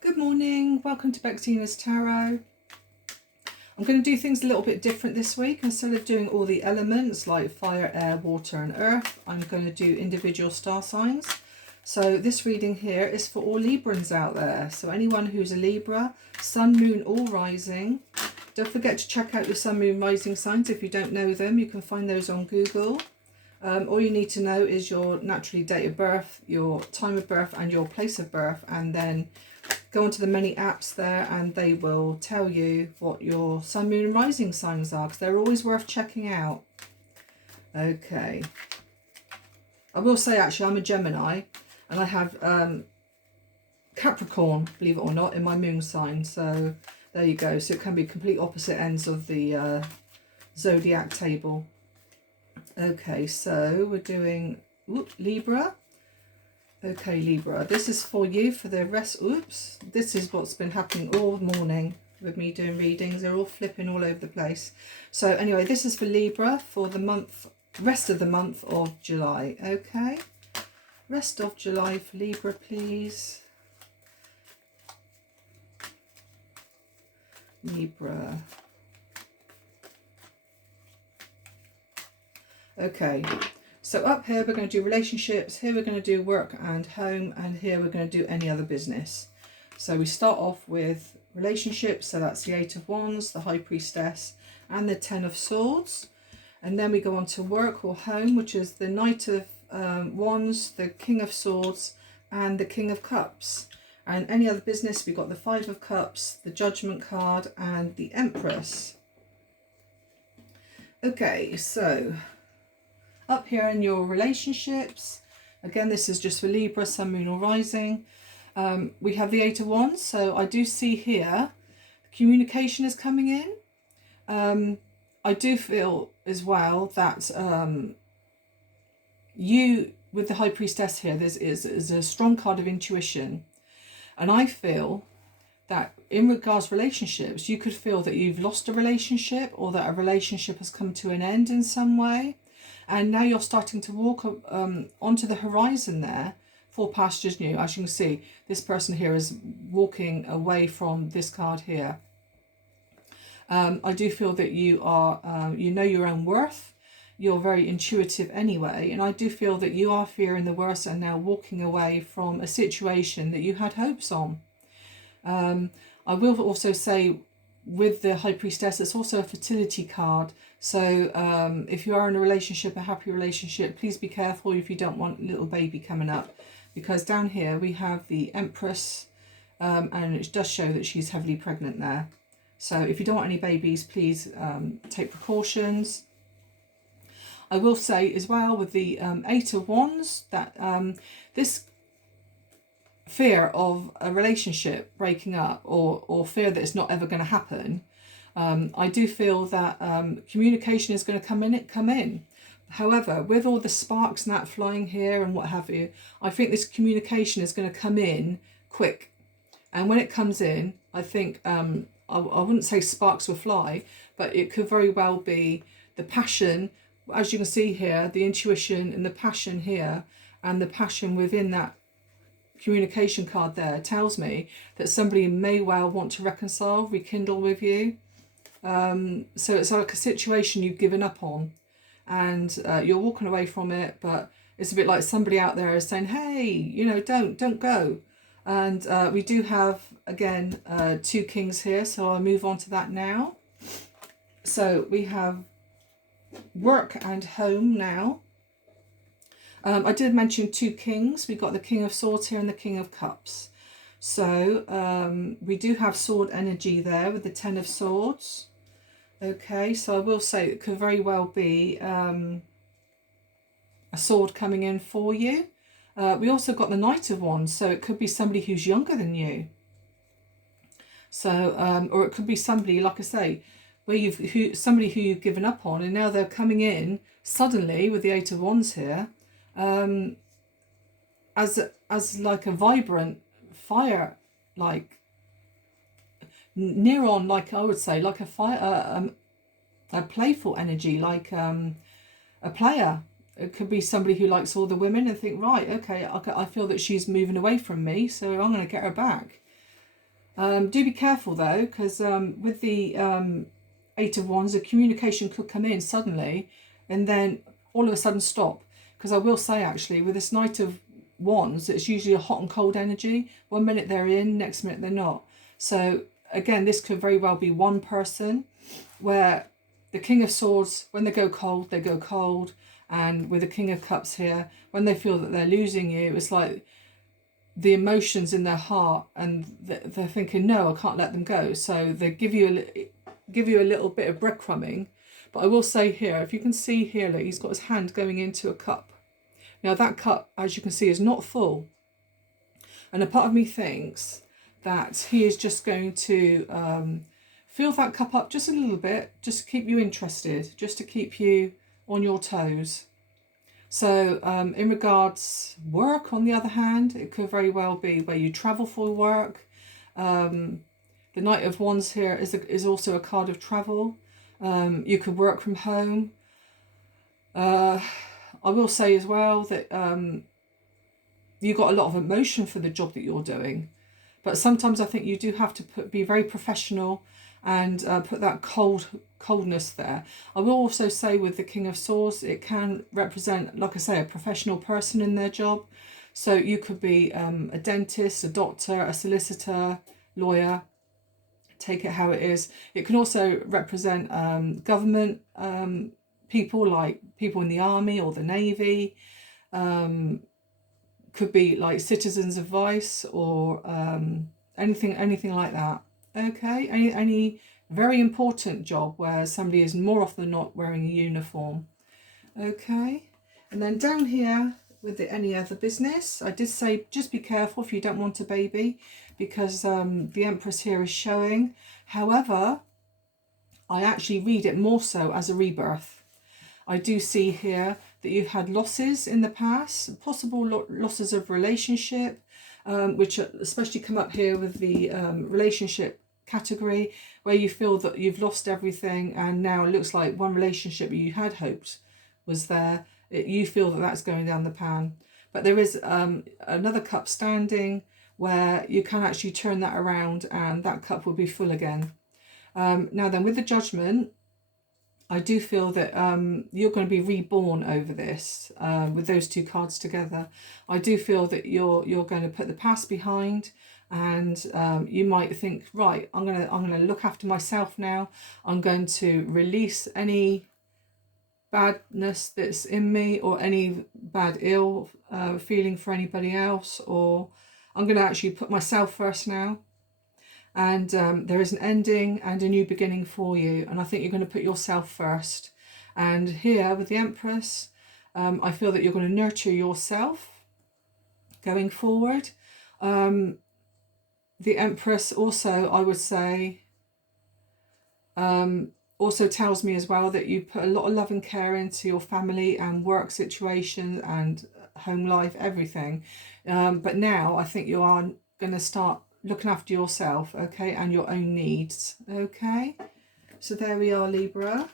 Good morning, welcome to Bexina's Tarot. I'm going to do things a little bit different this week. Instead of doing all the elements like fire, air, water and earth, I'm going to do individual star signs. So this reading here is for all Librans out there. So anyone who's a Libra, sun, moon or rising. Don't forget to check out your sun, moon, rising signs. If you don't know them, you can find those on Google. All you need to know is your naturally date of birth, your time of birth and your place of birth, and then go onto the many apps there and they will tell you what your sun, moon and rising signs are, because they're always worth checking out. Okay. I will say actually I'm a Gemini and I have Capricorn, believe it or not, in my moon sign. So there you go. So it can be complete opposite ends of the zodiac table. Okay, so we're doing Libra. Okay, Libra, this is for you for the rest. Oops, this is what's been happening all morning with me doing readings. They're all flipping all over the place. So anyway, this is for Libra for the month, rest of the month of July. Okay, rest of July for Libra, please. Libra. Okay. So up here we're going to do relationships, here we're going to do work and home, and here we're going to do any other business. So we start off with relationships, so that's the 8 of Wands, the High Priestess and the 10 of Swords. And then we go on to work or home, which is the Knight of Wands, the King of Swords and the King of Cups. And any other business, we've got the 5 of Cups, the Judgment card and the Empress. Okay, so up here in your relationships, again, this is just for Libra, sun, moon or rising. We have the 8 of Wands. So I do see here communication is coming in. I do feel as well that you, with the High Priestess here, is a strong card of intuition. And I feel that in regards to relationships, you could feel that you've lost a relationship or that a relationship has come to an end in some way. And now you're starting to walk onto the horizon there for pastures new. As you can see, this person here is walking away from this card here. I do feel that you are, you know your own worth. You're very intuitive anyway. And I do feel that you are fearing the worst and now walking away from a situation that you had hopes on. I will also say with the High Priestess, it's also a fertility card. So if you are in a relationship, a happy relationship, please be careful if you don't want a little baby coming up. Because down here we have the Empress and it does show that she's heavily pregnant there. So if you don't want any babies, please take precautions. I will say as well with the 8 of Wands that this fear of a relationship breaking up or fear that it's not ever going to happen, I do feel that communication is going to come in. However, with all the sparks and that flying here and what have you, I think this communication is going to come in quick. And when it comes in, I think, I wouldn't say sparks will fly, but it could very well be the passion, as you can see here, the intuition and the passion here, and the passion within that communication card there tells me that somebody may well want to reconcile, rekindle with you. So it's like a situation you've given up on and you're walking away from it, but it's a bit like somebody out there is saying, hey, you know, don't go. And we do have, again, 2 kings here, so I'll move on to that now. So we have work and home now. I did mention 2 kings. We've got the King of Swords here and the King of Cups. So we do have sword energy there with the 10 of Swords. Okay, so I will say it could very well be a sword coming in for you. We also got the Knight of Wands, so it could be somebody who's younger than you. So, or it could be somebody, like I say, where somebody who you've given up on, and now they're coming in suddenly with the 8 of Wands here. As like a vibrant fire, like near on, like I would say, like a fire, a playful energy, like a player. It could be somebody who likes all the women and think, right, okay, I feel that she's moving away from me, so I'm going to get her back. Do be careful though, because with the Eight of Wands, the communication could come in suddenly and then all of a sudden stop. Because I will say, actually, with this Knight of Wands, it's usually a hot and cold energy. 1 minute they're in, next minute they're not. So again, this could very well be one person, where the King of Swords, when they go cold, they go cold. And with the King of Cups here, when they feel that they're losing you, it's like the emotions in their heart, and they're thinking, no, I can't let them go. So they give you a little bit of breadcrumbing. But I will say here, if you can see here, that he's got his hand going into a cup. Now that cup, as you can see, is not full. And a part of me thinks that he is just going to fill that cup up just a little bit, just to keep you interested, just to keep you on your toes. So in regards work, on the other hand, it could very well be where you travel for work. The Knight of Wands here is also a card of travel. You could work from home. I will say as well that you've got a lot of emotion for the job that you're doing. But sometimes I think you do have to be very professional and put that coldness there. I will also say with the King of Swords, it can represent, like I say, a professional person in their job. So you could be a dentist, a doctor, a solicitor, lawyer, take it how it is. It can also represent government people, like people in the army or the navy. Could be like citizens' advice or anything like that. Okay, any very important job where somebody is more often than not wearing a uniform. Okay, and then down here with the any other business, I did say just be careful if you don't want a baby, because the Empress here is showing. However, I actually read it more so as a rebirth. I do see here that you've had losses in the past, possible losses of relationship, which especially come up here with the relationship category, where you feel that you've lost everything, and now it looks like one relationship you had hoped was there, you feel that that's going down the pan. But there is another cup standing where you can actually turn that around and that cup will be full again. Now then, with the Judgment, I do feel that you're going to be reborn over this with those two cards together. I do feel that you're going to put the past behind, and you might think, right, I'm gonna look after myself now. I'm going to release any badness that's in me, or any bad ill feeling for anybody else, or I'm going to actually put myself first now. And there is an ending and a new beginning for you. And I think you're going to put yourself first. And here with the Empress, I feel that you're going to nurture yourself going forward. The Empress also, I would say, also tells me as well that you put a lot of love and care into your family and work situation and home life, everything. But now I think you are going to start looking after yourself, okay, and your own needs, okay? So there we are, Libra.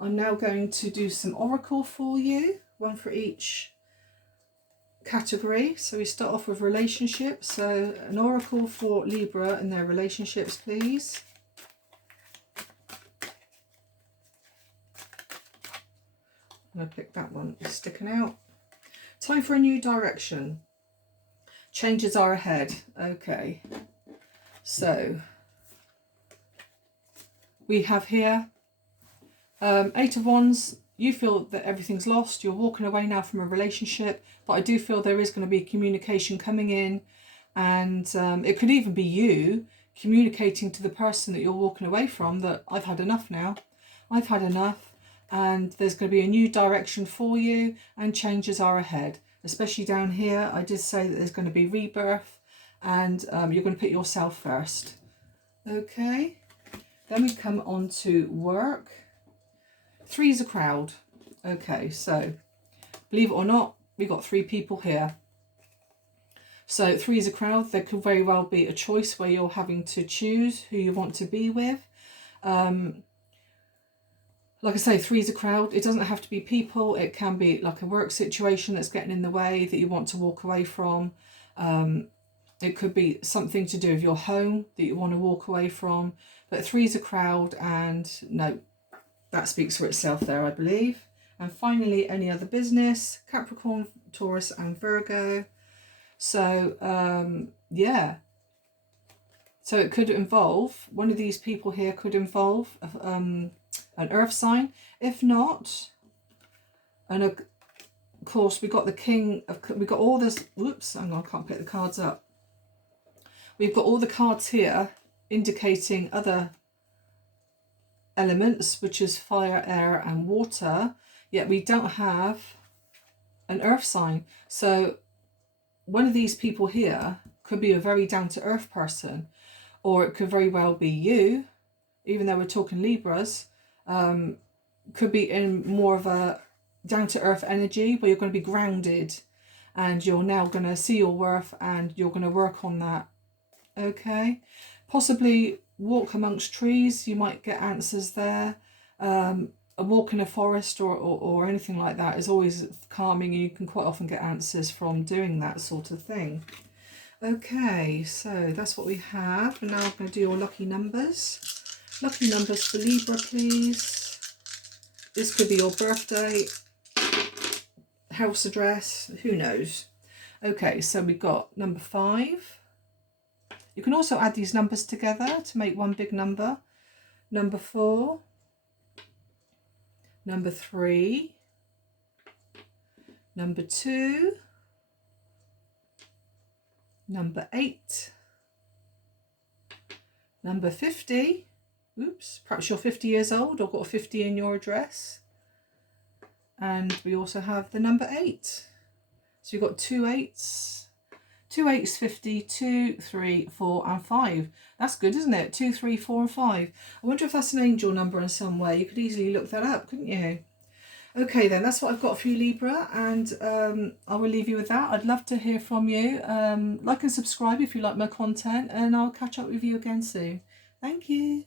I'm now going to do some oracle for you, one for each category. So we start off with relationships. So an oracle for Libra and their relationships, please. I'm going to pick that one, it's sticking out. Time for a new direction. Changes are ahead. Okay, so we have here Eight of Wands. You feel that everything's lost. You're walking away now from a relationship, but I do feel there is going to be communication coming in, and it could even be you communicating to the person that you're walking away from that I've had enough now. I've had enough, and there's going to be a new direction for you, and changes are ahead. Especially down here, I did say that there's going to be rebirth, and you're going to put yourself first. Okay, then we come on to work. Three's a crowd. Okay, so believe it or not, we've got three people here. So three's a crowd. There could very well be a choice where you're having to choose who you want to be with. Like I say, three's a crowd. It doesn't have to be people. It can be like a work situation that's getting in the way that you want to walk away from. It could be something to do with your home that you want to walk away from. But 3 is a crowd, and no, that speaks for itself there, I believe. And finally, any other business, Capricorn, Taurus and Virgo. So, yeah. So it could involve, one of these people here could involve an earth sign. If not, and of course we got the king of, we got all this, whoops, hang on, I can't pick the cards up. We've got all the cards here indicating other elements, which is fire, air and water, yet we don't have an earth sign. So one of these people here could be a very down-to-earth person, or it could very well be you, even though we're talking Libras, could be in more of a down-to-earth energy where you're going to be grounded and you're now going to see your worth and you're going to work on that. Okay, possibly walk amongst trees, you might get answers there. A walk in a forest or anything like that is always calming, and you can quite often get answers from doing that sort of thing. Okay, so that's what we have. And now I'm going to do your lucky numbers. Lucky numbers for Libra, please. This could be your birthday, house address, who knows. Okay, so we've got number 5. You can also add these numbers together to make one big number. Number 4, number 3, number 2, number 8, number 50. Oops, perhaps you're 50 years old or got a 50 in your address. And we also have the number 8. So you've got 2 8s. 2 8s, 50, 2, 3, 4 and 5. That's good, isn't it? 2, 3, 4 and 5. I wonder if that's an angel number in some way. You could easily look that up, couldn't you? Okay then, that's what I've got for you, Libra, and I will leave you with that. I'd love to hear from you. Like and subscribe if you like my content, and I'll catch up with you again soon. Thank you.